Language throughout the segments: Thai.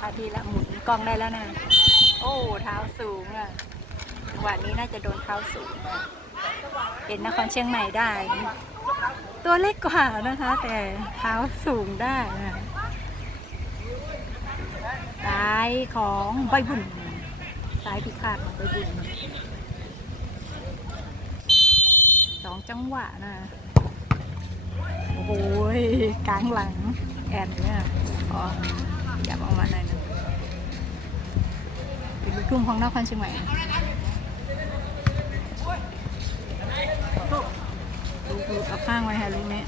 นะคะที่ละหมุนกล้องได้แล้วนะ โอ้เท้าสูงอะจังหวะนี้น่าจะโดนเท้าสูงอะเป็นนครเชียงใหม่ได้ ตัวเล็กกว่านะคะ แต่เท้าสูงได้นะซ้ายของใบบุญซ้ายพิฆาตของใบบุญสองจังหวะนะโอ้โหยกลางหลังแอนเนี่ยขออยากออกมาหน่อย ทุ่งของนครเชียงใหม่ลูกเอาข้างไว้ค่ะลูกนี้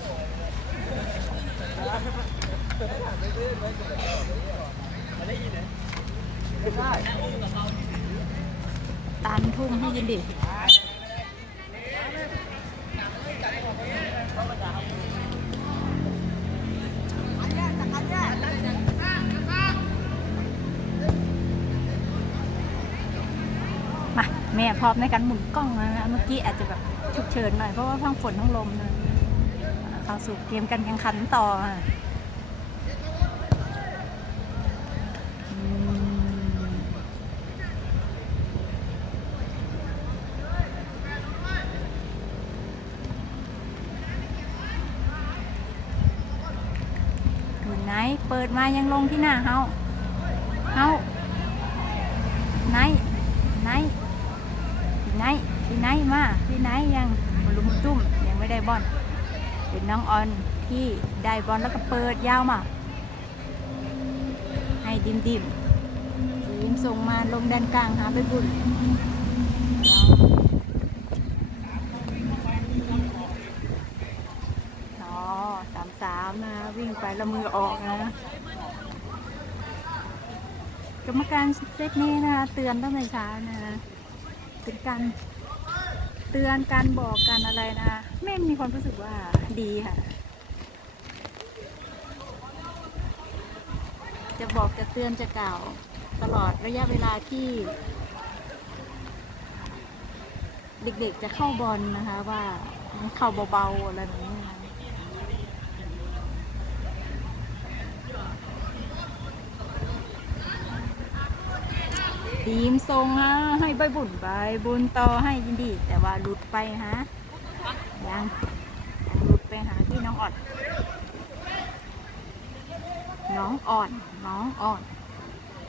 ตันทุ่งให้ยินดี มาแม่พร้อมในการหมุนกล้องนะเมื่อกี้อาจจะแบบฉุกเฉินหน่อย เพราะว่าทั้งฝนทั้งลมนะเข้าสู่เกมการแข่งขันต่อดูไหนเปิดมายังลงที่หน้าเฮาเฮาไหนไหน ไนพี่ไหนมาพี่ไหนยังมาลุมตุ้มยังไม่ได้บอลเป็นน้องออนที่ได้บอลแล้วก็เปิดยาวมา ให้ดิมดิมดิมส่งมาลงแดนกลางหาไปบุญอ๋อสามสามนะวิ่งไปล้วมือออกนะกรรมการเซตนี้นะคะเตือนตั้งแต่เช้านะ เป็นการเตือนการบอกกันอะไรนะคะแม่มีความรู้สึกว่าดีค่ะ จะบอกจะเตือนจะกล่าวตลอดระยะเวลาที่ เด็กๆจะเข้าบอลนะคะว่าเข้าเบาๆอะไรแบบนี้นะคะ ทีมทรงฮะให้ใบบุญใบบุญต่อให้ยินดี แต่ว่าหลุดไปฮะยังหลุดไปหาที่น้องอ่อนน้องอ่อน น้องอ่อน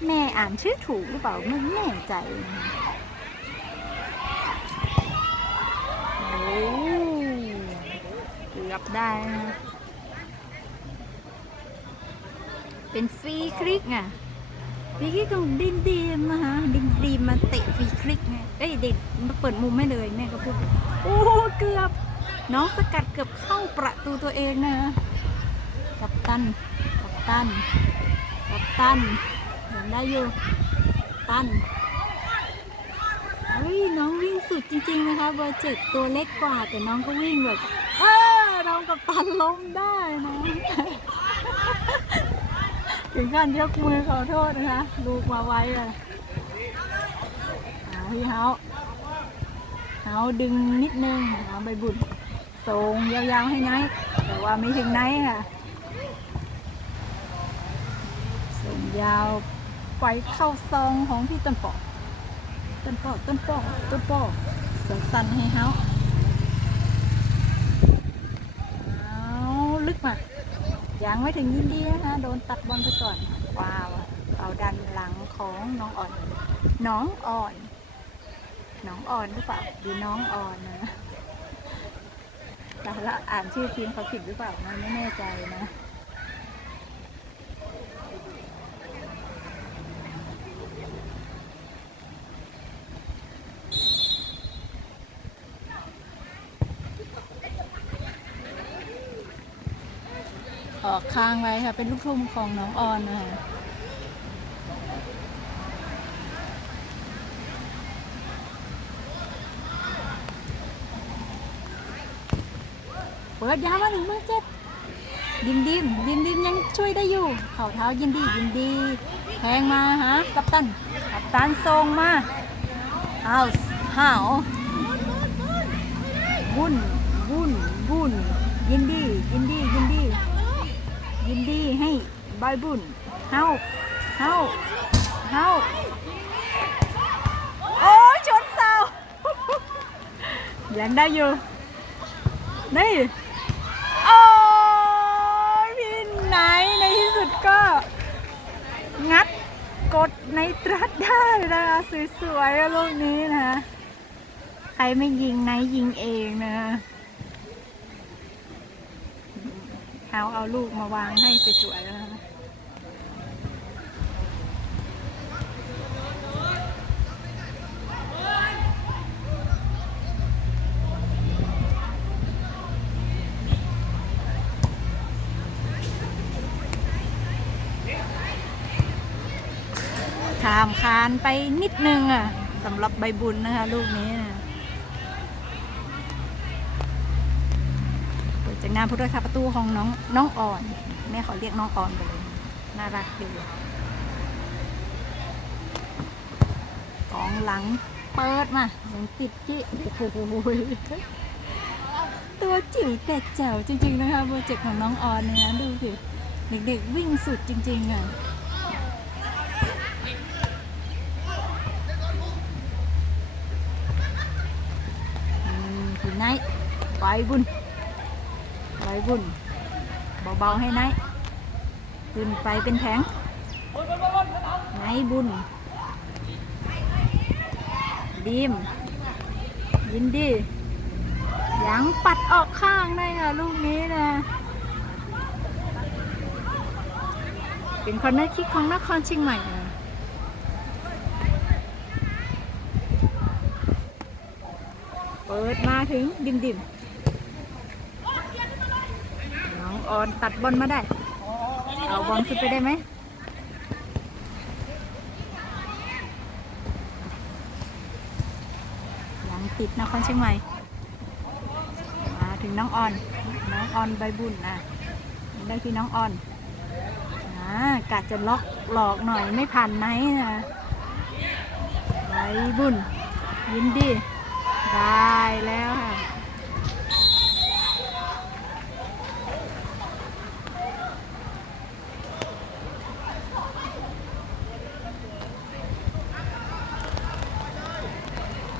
แม่อ่านชื่อถูกหรือเปล่าไม่แน่ใจโอ้เกือบได้นะเป็นฟรีคลิกไง ฟรีคลิกของดินดีมนะคะดินดีมาเตะฟรีคลิกไงเอ้ยเด็กมาเปิดมุมให้เลยแม่ก็พูดโอ้เกือบ น้องสกัดเกือบเข้าประตูตัวเองนะกับตันกับตันกับตันเห็นได้อยู่ตันเฮ้ยน้องวิ่งสุดจริงๆนะคะเบอร์เจ็ดตัวเล็กกว่าแต่น้องก็วิ่งแบบเออน้องกับตันล้มได้นะ ถึงขั้นยกมือขอโทษนะคะ ลูกมาไว้เลยเอาพี่เฮาเฮาดึงนิดนึงเอาใบบุญส่งยาวๆให้ไนท์แต่ว่าไม่ถึงไนท์ค่ะส่งยาวไปเข้าซองของพี่ต้นปอต้นปอต้นปอต้นปอสั้นๆให้เฮาเอาลึกมา ยังไม่ถึงยินดีนะคะ โดนตัดบอลไปก่อนว้าวเอาดันหลังของน้องอ่อน น้องอ่อน น้องอ่อนหรือเปล่าดูน้องอ่อนนะแต่ละอ่านชื่อทีมเขาผิดหรือเปล่าไม่แน่ใจนะ ค้างไว้ค่ะ เป็นลูกทุ่งของน้องออนนะคะเปิดยาวมาถึงเบอเจ็ดดิมดิมดิมดิมยังช่วยได้อยู่ เข่าเท้ายินดียินดีแทงมาหากัปตันกัปตันทรงมาเอาห่าววุ่นวุ่นวุ่นยินดียินดียินดี ยินดีให้บายบุญเฮาเฮ้าเฮ้าโอ้ยชนเสายังได้อยู่ นี่ โอ้ยพี่ไหนในที่สุดก็ งัดกดในตรัสได้นะคะสวยๆลูกนี้นะ ใครไม่ยิงไหนยิงเองนะ เขาเอาลูกมาวางให้สวยๆแล้วนะคะขามคานไปนิดนึงอะสำหรับใบบุญนะคะ ลูกนี้ หน้าพุทธคาประตูของน้องน้องอ่อน แม่ขอเรียกน้องอ่อนไปเลย น่ารักดีกองหลังเปิดมายังติดกี้โอ้โหตัวจิ๋วแต่แจ๋วจริง ๆ นะคะโปรเจกต์ของน้องออนเนี่ยนดูสิเด็กๆวิ่งสุดจริง ๆอะคุณนายไปบุญ ไปบุญเบาๆให้นายขึ้นไปเป็นแผงนบุญ ดีม ยินดียังปัดออกข้างได้ค่ะลูกนี้นะ เป็นคอนเนอร์คิกของนครเชียงใหม่นะเปิดมาถึงดิมดิมน้ องออนตัดบอลมาได้ เอาบอลขึ้นไปได้ไหมยังติดนครเชียงใหม่ มาถึงน้องออน น้องออนใบบุญนะได้ที่น้องออนอ่ากะจะล็อกหลอกหน่อยไม่ผ่านไหนนะใบบุญยินดี ได้แล้วค่ะ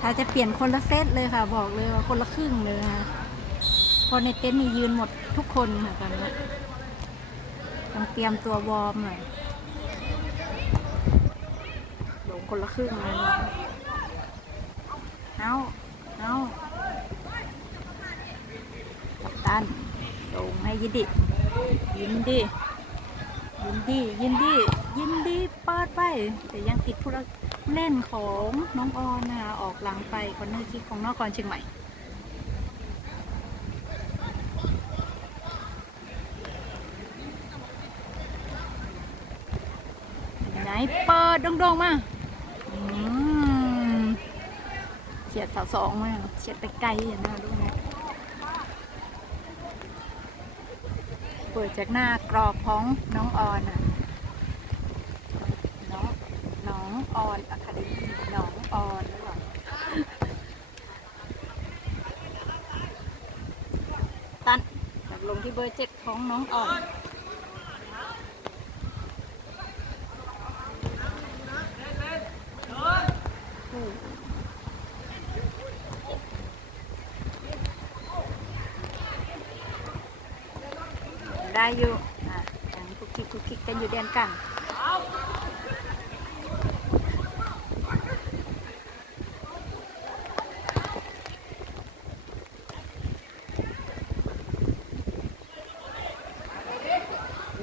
ถ้าจะเปลี่ยนคนละเซตเลยค่ะ บอกเลยว่าคนละครึ่งเลยค่ะพอในเต็นท์นี่ยืนหมดทุกคนค่ะตอนนี้ต้องเตรียมตัววอร์มหน่อยลงคนละครึ่งเลยเอาเอากัปตันส่งให้ยินดียินดียินดียินดียินดีเปิดไปแต่ยังติดผู้ เล่นของน้องออนนะคะออกหลังไปคอนเนอร์คิกของนครเชียงใหม่ไหนเปิดดงๆมาเฉียดเสาสองมาเฉียดไปไกลอย่างนั้นดูนะเปิดจากหน้ากรอบของน้องออนอะ น้องน้ ออนอะคาเดมี่น้องออนหรือเปล่าตันแบบลงที่เบอร์เจ็ดของน้องออนอยู่อะยังคุกคิกคุกคิกกันอยู่เดียนกัน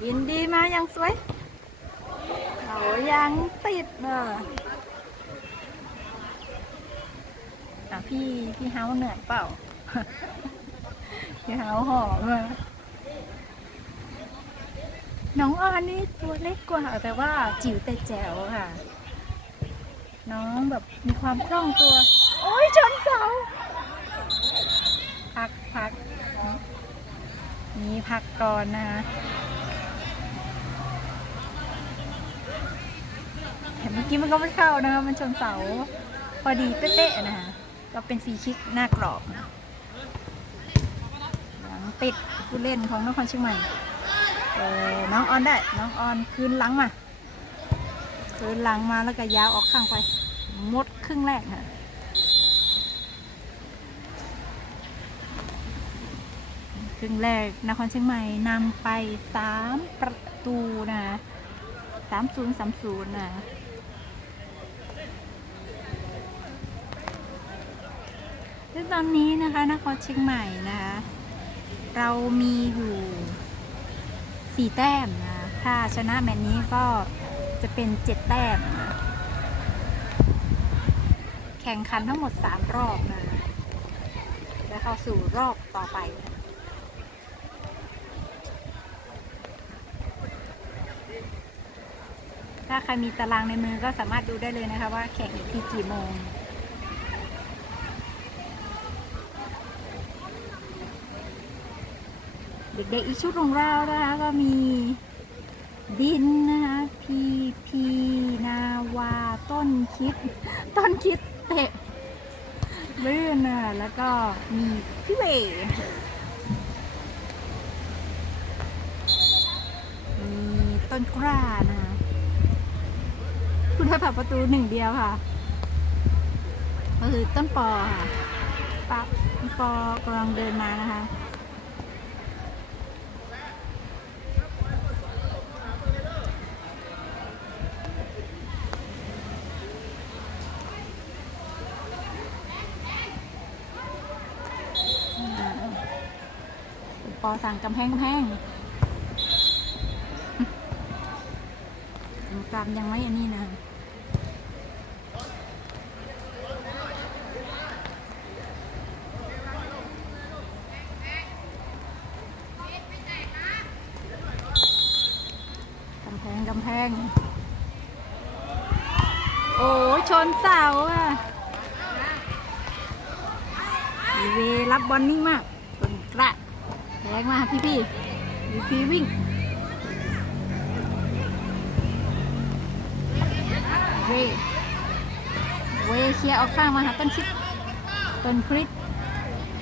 ยินดีมายังสวยเขายังติดเนอะอะ พี่พี่เฮาเหนื่อยเปล่า พี่เฮาหอมอะน้องออนนี่ตัวเล็กกว่า แต่ว่าจิ๋วแต่แจ๋วค่ะ น้องแบบมีความคล่องตัว โอ้ยชนเสาพักพักนี่พักก่อนนะคะแต่เมื่อกี้มันก็ไม่เข้านะคะมันชนเสา พอดีเป๊ะๆนะคะ ก็เป็นฟรีคิกหน้ากรอบหลังติดผู้เล่นของนครเชียงใหม่เออน้องออนได้ น้องออนคืนหลังมาเดินหลังมาแล้วก็ยาวออกข้างไปมดครึ่งแรกค่ะครึ่งแรกนครเชียงใหม่นำไปสามประตูนะสามศูนย์สามศูนย์นะซึ่ง ตอนนี้นะคะนครเชียงใหม่นะคะ เรามีอยู่สี่แต้มนะถ้าชนะแมตช์นี้ก็จะเป็นเจ็ดแต้มนะแข่งขันทั้งหมดสามรอบนะและเข้าสู่รอบต่อไปถ้าใครมีตารางในมือก็สามารถดูได้เลยนะคะว่าแข่งอีกทีกี่โมง เด็กๆอีกชุดของเรานะคะก็มีดินนะคะพีพีนาวาต้นคิด ต้นคิดเตะลื่นนะแล้วก็มีพี่เวมีต้นกล้านะคะคุณได้ผ่าประตูหนึ่งเดียวค่ะก็คือต้นปอค่ะปั๊บต้นปอกำลังเดินมานะคะ ป อสั่งกำแพงกำแพงกรรมยังไม่อันนี้นะ กำแพงกำแพง โอ้ยชนเสาอะเวรับบอลนิ่งมากเป็นกระ แรงมากพี่พี่พี่พี่วิ่ง เว เวเคลียร์ออกข้างมาหาต้นชิดต้น คริส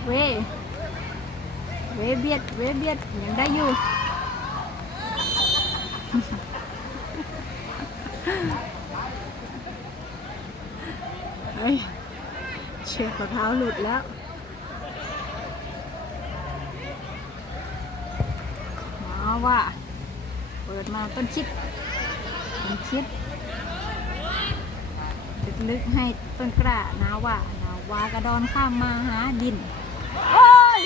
เว เวเบียด เวเบียดยังได้อยู่ เฮ้ย เชือกมะพร้าวหลุดแล้วมาว่า เปิดมาต้นคิดต้นคิดลึกให้ต้นกล้านาว่า วากระดอนข้ามมาหาดิน โอ้ย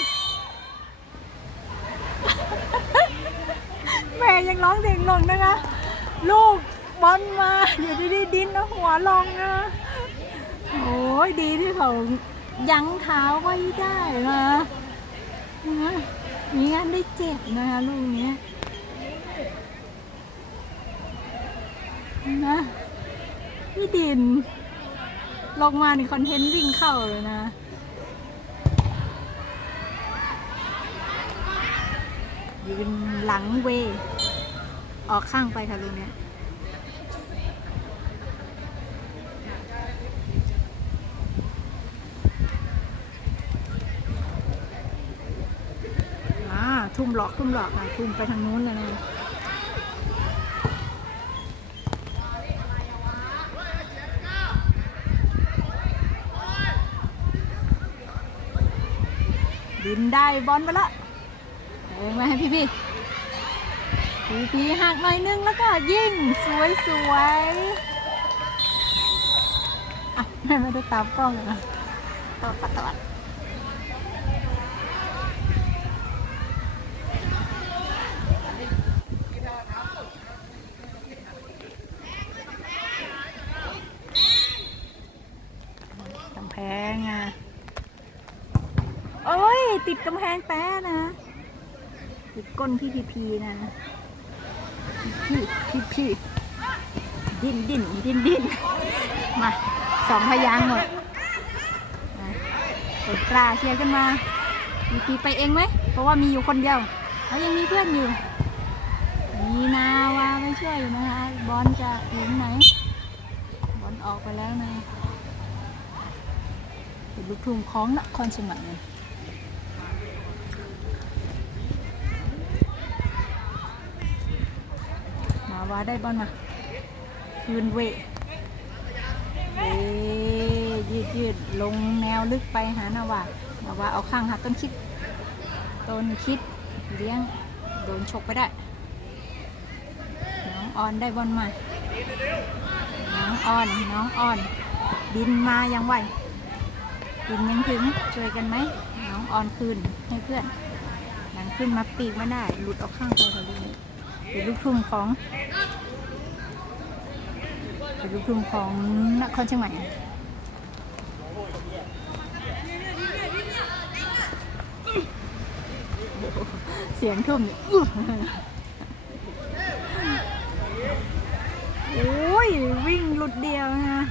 แม่ยังร้องเสียงหลงนะคะ ลูกบอลมา เดี๋ยวดีๆดินนะหัวลงนะโอ้ยดีที่เขายั้งเท้าไว้ได้นะนะมีงานได้เจ็บนะคะลูกเนี้ยนะพี่ดิน ลงมาในคอนเทนต์วิ่งเข้าเลยนะ ยืนหลังเว ออกข้างไปค่ะลูกเนี้ยอ่าทุ่มหลอกทุ่มหลอกอะทุ่มไปทางนู้นเลยนะ ดินได้บอลไปละเองมาให้พี่พี่พี่พี่หักหน่อยนึงแล้วก็ยิงสวยสวยอะไม่ไม่ได้ตามกล้องเลยนะตอดปัดตอดกำแพงอะโอ้ย ติดกำแพงแป๊ะนะติดก้นพี่พีพีนะพี่พี่พี่ดิ้นดิ้นดิ้นดิ้นมาสองพยางหมดมาเปิดกล้าเคลียร์ขึ้นมาพีพีไปเองไหม เพราะว่ามีอยู่คนเดียวเขายังมีเพื่อนอยู่มีนาวาไม่ช่วยอยู่นะคะ บอลจะอยู่ไหน บอลออกไปแล้วนะเป็นลูกทุ่งของนครเชียงใหม่เลยมา ว่าได้บอลมา คืนเวเวยืดยืดลงแนวลึกไปหานาวานาวาเอาข้างหาต้นคิด ต้นคิดเลี้ยงโดนชกไปได้ น้องออนได้บอลมา น้องออน น้องออน ดินมายังไหวดินยังถึงช่วยกันไหม น้องออนคืนให้เพื่อนนังขึ้นมาปีกไม่ได้ หลุดออกข้างไปเขาดู เป็นลูกทุ่งของเป็นลูกทุ่งของนครเชียงใหม่เสียงทุ่มนี่ยโอ้ยวิ่งหลุดเดียวนะ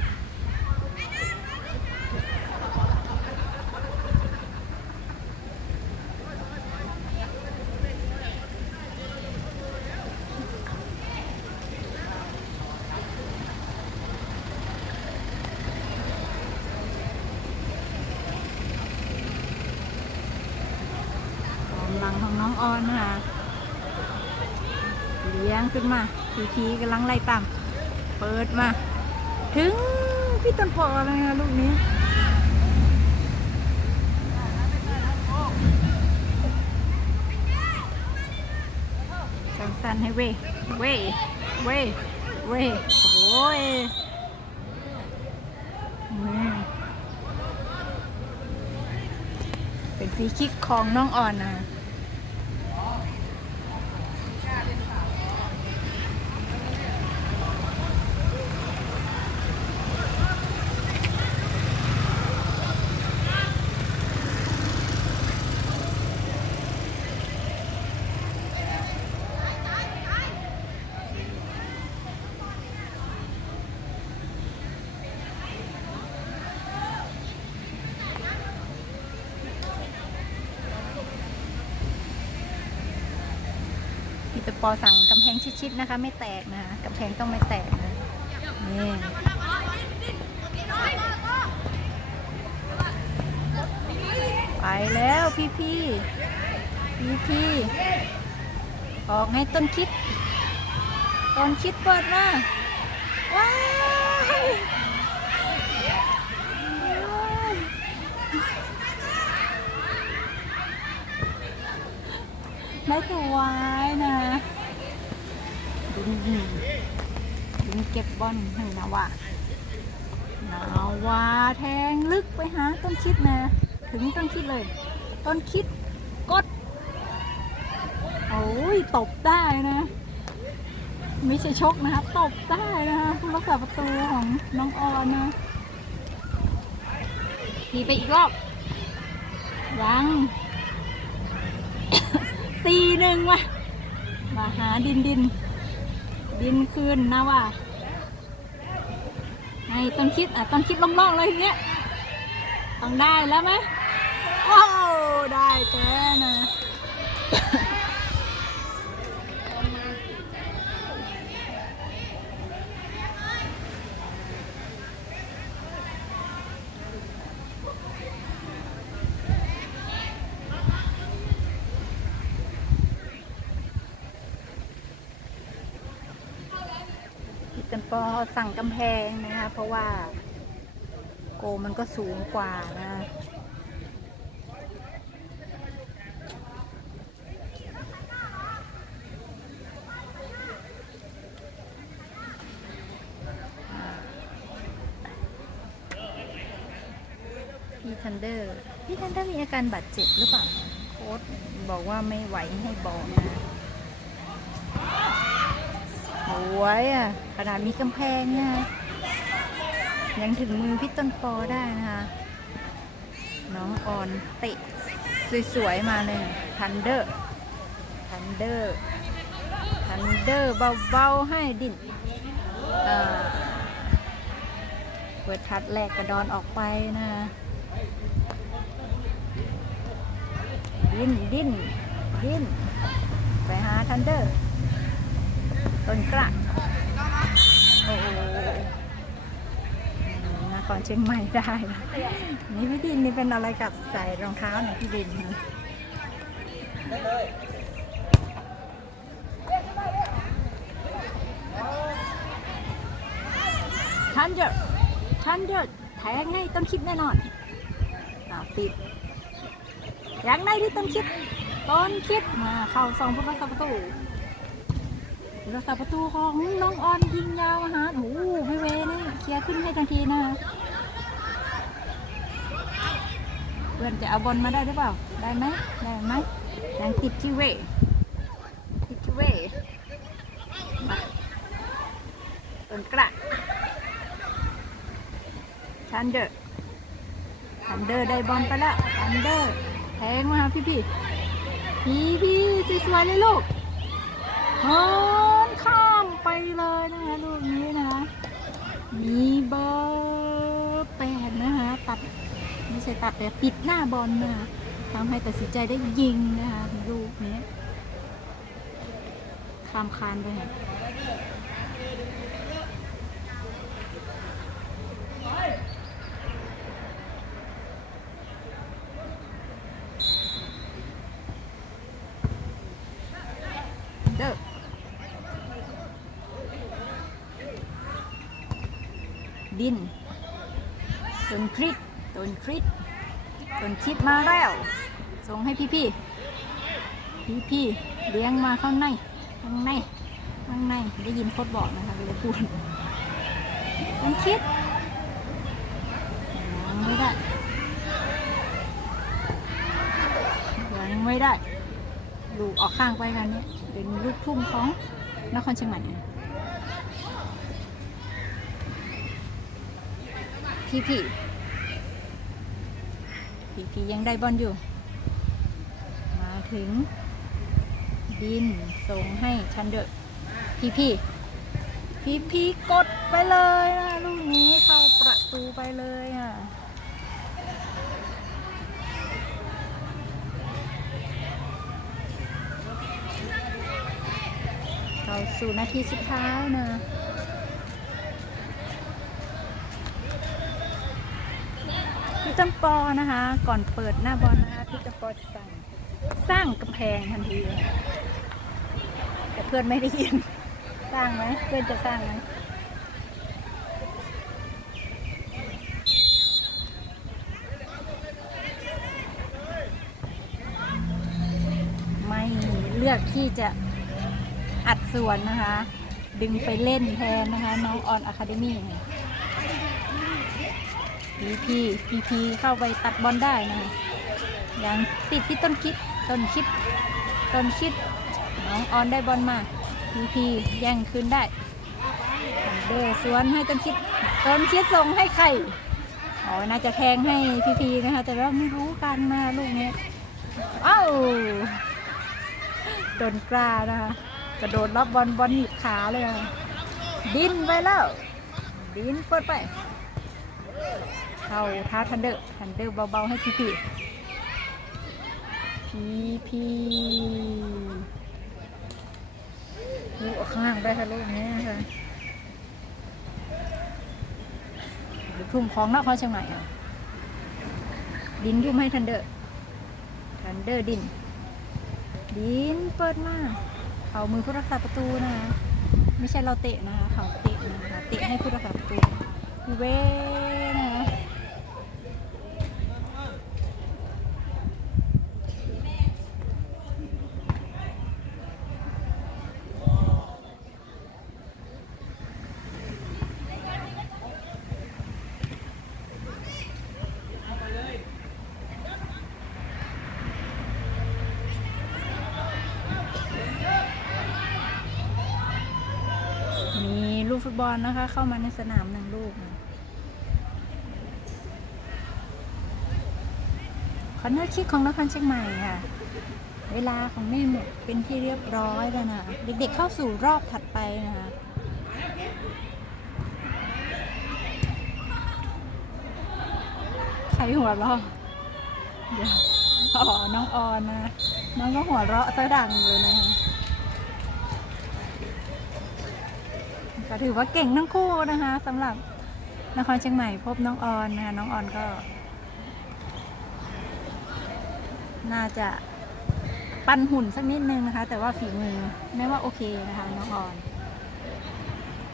กำลังของน้องออนนะคะเลี้ยงขึ้น มาพีพีกำลังไล่ตาม เปิดมา ถึงพี่ต้นปอเลยนะลูกนี้สั้นให้เว้ยเว้ยเว้ยเว้ยโอ้ยเป็นฟรีคิกของน้องอ่อนนะ ปอสั่งกำแพงชิดๆนะคะ ไม่แตกนะกำแพงต้องไม่แตกนะนี่ไปแล้วพี่พี่พี่พี่ออกให้ต้นคิด ต้นคิดเปิดมาว้ายว้ายได้ตัววายนะ ดึงดึงเก็บบอลให้นะว่านาวาแทงลึกไปหาต้นคิดนะ ถึงต้นคิดเลย ต้นคิดกด โอ้ยตบได้นะ ไม่ใช่ชกนะคะตบได้นะคะผู้รักษาประตูของน้องออนนะทีไปอีกรอบยังสี่หนึ่งว่ะมาหาดินดิน ดินคืนนะว่ะไอ้ต้นคิดอะต้นคิดล่องๆเลยทีเนี้ยต้องได้แล้วไหมโอ้ได้แต่นะ สั่งกำแพงนะคะ เพราะว่าโกมันก็สูงกว่านะพี่ทันเดอร์ พี่ทันเดอร์มีอาการบาดเจ็บหรือเปล่า โค้ชบอกว่าไม่ไหวให้บอกนะ โอ้ยอะ ขนาดมีกำแพงเนี่ยยังถึงมือพี่ต้นปอได้นะคะ น้องออนเตะสวยๆมาเลยทันเดอร์ทันเดอร์ทันเดอร์เบาๆให้ดินอ่าเปิดทัดแรกกระดอนออกไปนะดิ้นดิ้นดิ้นไปหาทันเดอร์ ต้นกระโอ้นครเชียงใหม่ได้ นี่พี่ดินนี่เป็นอะไรกับใส่รองเท้าเนี่ยพี่ดินนะทันเดอร์ทันเดอร์แทงให้ต้นคิดแน่นอนอาติดยังได้ที่ต้นคิด ต้นคิดมาเข้าสองผู้รักษาประตู รักษาประตูของน้องออนยิงยาวอาหารโอ้โหพี่เวนี่เคลียร์ขึ้นให้ทันทีนะเพื่อนจะเอาบอลมาได้หรือเปล่า ได้ไหมได้ไหมยังติดที่เวติดที่เวมาต้นกระทันเดอร์ทันเดอร์ได้บอลไปแล้วทันเดอร์แทงมาหาพี่พี่พี่พี่สวยๆเลยลูกฮอนข้ามไป เลยนะคะลูกนี้นะคะมีเบอร์แปดนะคะตัดไม่ใช่ตัดแต่ปิดหน้าบอลนะคะทำให้ตัดสินใจได้ยิงนะคะลูกนี้ข้ามคานไปเด้อ ดินต้นคริสต้นคริสต้นคิดมาแล้ว ส่งให้พี่พี่พี่พี่เลี้ยงมาข้างใน ข้างใน ข้างใน ได้ยินโคตรบอกนะคะเวลาพูดต้นคิดยังไม่ได้ยังไม่ได้ลูออกข้างไปกันเนี่ยเป็นลูกทุ่งของนครเชียงใหม่ พี่พี่พี่พี่ยังได้บอลอยู่ มาถึง ดินส่งให้ชันเดอร์พี่พี่พี่พี่กดไปเลยนะลูกนี้เข้าประตูไปเลยอะเข้าสู่นาทีสุดท้ายนะ จำปอนะคะ ก่อนเปิดหน้าบอลนะคะพี่จำปอจะสั่งสร้างกำแพงทันทีเลยแต่เพื่อนไม่ได้ยิน สร้างไหมเพื่อนจะสร้างไหมไม่เลือกที่จะอัดส่วนนะคะ ดึงไปเล่นแทนนะคะ น้องออนอะคาเดมี่ พีพีพีพีเข้าไปตัดบอลได้นะคะยังติดที่ต้นคิดต้นคิดต้นคิดน้องออนได้บอลมาพีพีแย่งคืนได้เดอสวนให้ต้นคิดต้นคิดส่งให้ใครอ๋อน่าจะแทงให้พีพีนะคะแต่ว่าไม่รู้กันนะลูกนี้เอ้าต้นกล้านะคะกระโดดรับบอลบอลหนีบขาเลยดินไปแล้วดินเปิดไป เข้าท้าทันเดอร์ทันเดอร์เบาๆให้พี่พี่พี่พี่ลูกข้างล่างได้ค่ะลูกนี้ค่ะลูกทุ่มของนครเชียงใหม่อะดินยุ่มให้ทันเดอร์ทันเดอร์ดิน ดินเปิดมากเขามือผู้รักษาประตูนะคะไม่ใช่เราเตะนะคะเขาเตะนะคะเตะให้ผู้รักษาประตูเว้นะคะ มี ลูกฟุตบอลนะคะ เข้ามาในสนามหนึ่งลูกนะคอนเนอร์คิกของนครเชียงใหม่ค่ะ เวลาของแม่หมดเป็นที่เรียบร้อยแล้วนะเด็กๆเข้าสู่รอบถัดไปนะคะใครหัวเราะเดี๋ยวอ๋อน้องออนนะ น้องก็หัวเราะซะดังเลยนะคะ ก็ถือว่าเก่งทั้งคู่นะคะสำหรับนครเชียงใหม่พบน้องออนนะคะน้องออนก็ น่าจะปั้นหุ่นสักนิดนึงนะคะ แต่ว่าฝีมือไม่ว่าโอเคนะคะน้องออน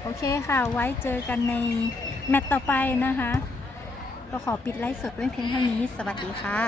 โอโอเคค่ะไว้เจอกันในแมตต์ต่อไปนะคะ ก็ขอปิดไลฟ์สดไว้เพียงเท่านี้ สวัสดีค่ะ